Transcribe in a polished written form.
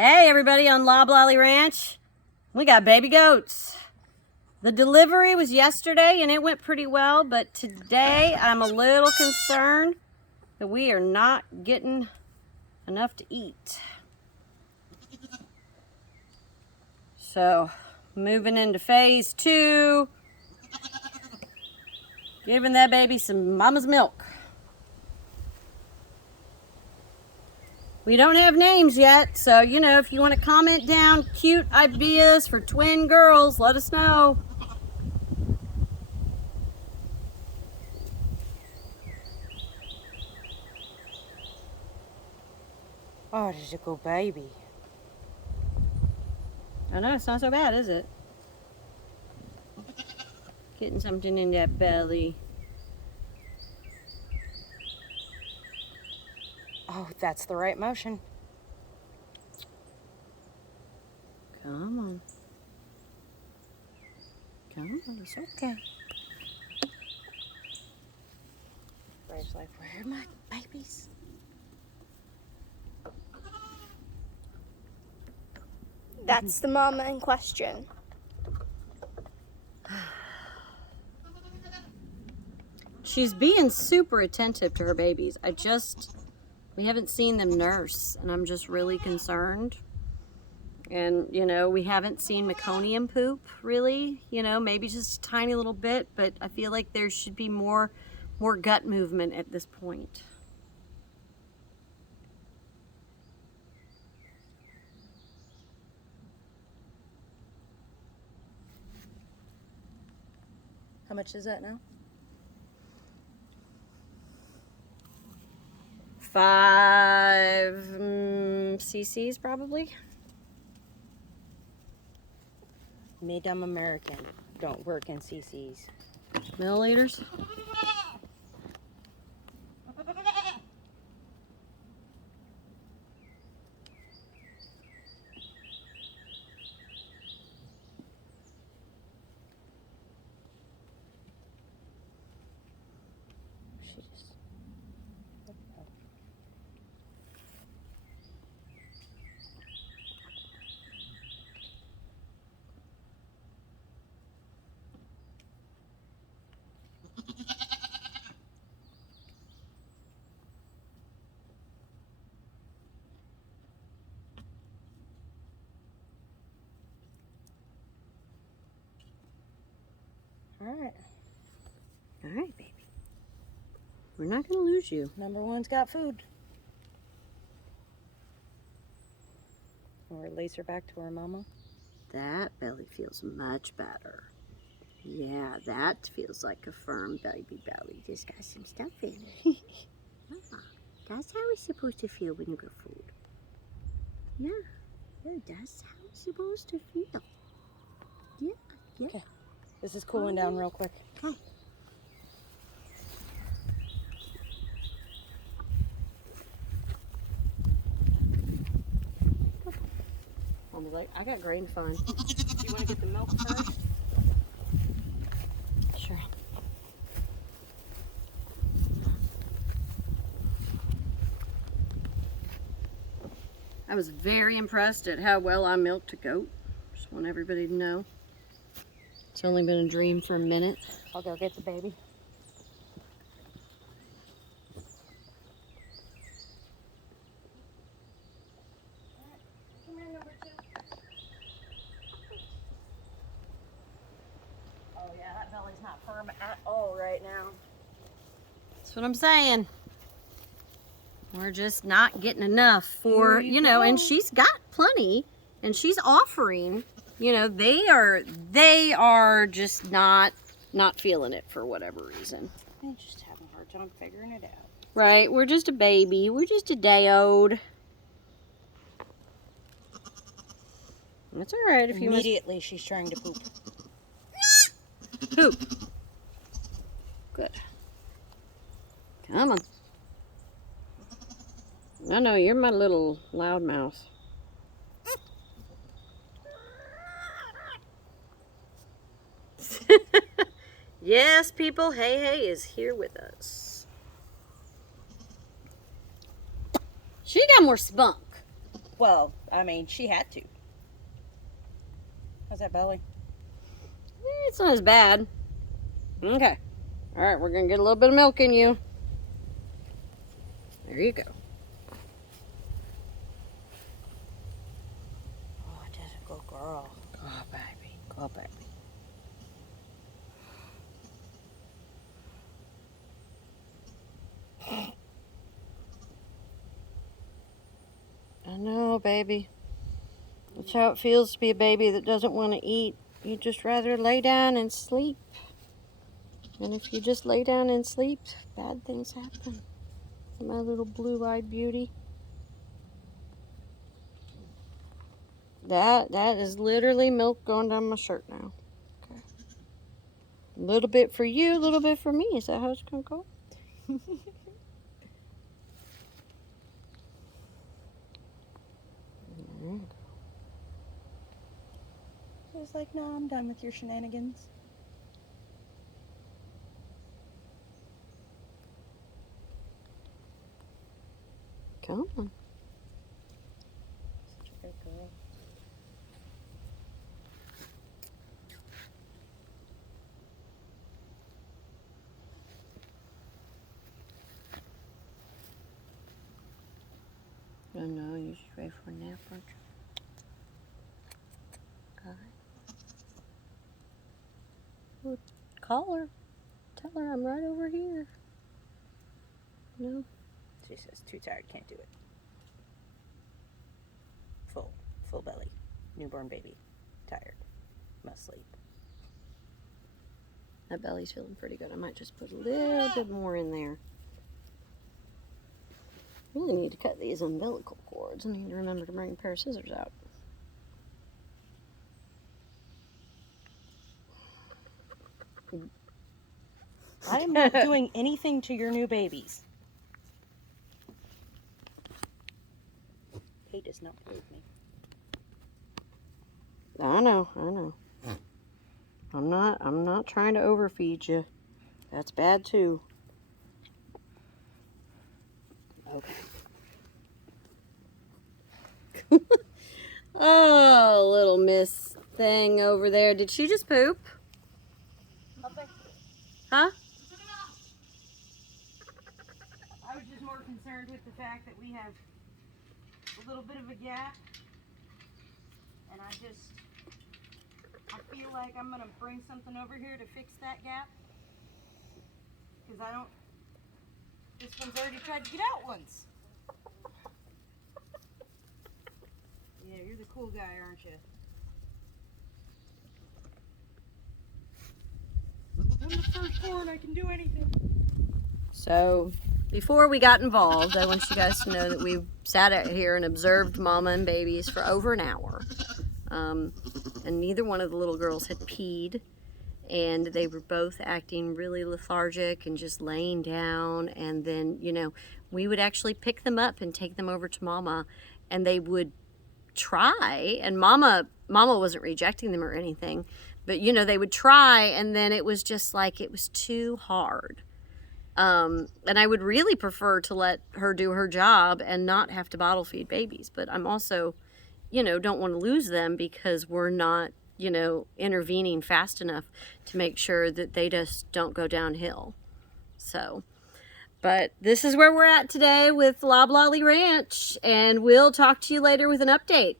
Hey everybody on Loblolly Ranch. We got baby goats. The delivery was yesterday and it went pretty well, but today I'm a little concerned that we are not getting enough to eat. So, moving into phase 2, giving that baby some mama's milk. We don't have names yet, so you know, if you want to comment down cute ideas for twin girls, let us know. Oh, there's a good baby. I know, it's not so bad, is it? Getting something in that belly. Oh, that's the right motion. Come on. Come on, it's okay. Ray's like, where are my babies? That's the mama in question. She's being super attentive to her babies. We haven't seen them nurse, and I'm just really concerned. And, you know, we haven't seen meconium poop, really. You know, maybe just a tiny little bit, but I feel like there should be more gut movement at this point. How much is that now? 5 cc's probably. Made-em American. Don't work in cc's. Milliliters. She just... All right. All right, baby. We're not going to lose you. Number one's got food. We'll release her back to her mama. That belly feels much better. Yeah, that feels like a firm baby belly. Just got some stuff in it. That's how it's supposed to feel when you get food. Yeah, that's how it's supposed to feel. Yeah. Okay. This is cooling down real quick. Okay. Mama's like, I got grain fun. Do you want to get the milk first? Sure. I was very impressed at how well I milked a goat. Just want everybody to know. It's only been a dream for a minute. I'll go get the baby. Oh yeah, that belly's not firm at all right now. That's what I'm saying. We're just not getting enough for, you know, and she's got plenty and she's offering, you know, they are just not feeling it for whatever reason. I'm just having a hard time figuring it out. Right, we're just a baby. We're just a day old. That's all right if you Immediately she's trying to poop. poop. Good. Come on. I know, you're my little loudmouth. Yes, people, Hey Hey is here with us. She got more spunk. Well, I mean, she had to. How's that belly? It's not as bad. Okay. All right, we're going to get a little bit of milk in you. There you go. Oh, Jessica, girl. Go, baby. Go, baby. I know, baby. That's how it feels to be a baby that doesn't want to eat. You'd just rather lay down and sleep. And if you just lay down and sleep, bad things happen. My little blue-eyed beauty. That is literally milk going down my shirt now. Okay. A little bit for you, a little bit for me. Is that how it's gonna go? She was like, no, I'm done with your shenanigans. Come on. Such a good girl. I know, you're just ready for a nap, aren't you? Okay. Well, call her. Tell her I'm right over here. No. She says, too tired, can't do it. Full belly. Newborn baby. Tired. Must sleep. That belly's feeling pretty good. I might just put a little bit more in there. Really need to cut these umbilical cords. I need to remember to bring a pair of scissors out. I am not doing anything to your new babies. Kate does not play with me. I know. I'm not trying to overfeed you. That's bad too. Okay. Oh, little miss thing over there. Did she just poop? Nothing. Huh? I was just more concerned with the fact that we have a little bit of a gap. And I feel like I'm going to bring something over here to fix that gap. Because this one's already tried to get out once. Yeah, you're the cool guy, aren't you? I'm the firstborn, I can do anything. So, before we got involved, I want you guys to know that we sat out here and observed Mama and babies for over an hour. And neither one of the little girls had peed. And they were both acting really lethargic and just laying down. And then, you know, we would actually pick them up and take them over to Mama. And they would try. And Mama wasn't rejecting them or anything. But, you know, they would try. And then it was just like it was too hard. And I would really prefer to let her do her job and not have to bottle feed babies. But I'm also, you know, don't want to lose them because we're not, you know, intervening fast enough to make sure that they just don't go downhill. So, but this is where we're at today with Loblolly Ranch, and we'll talk to you later with an update.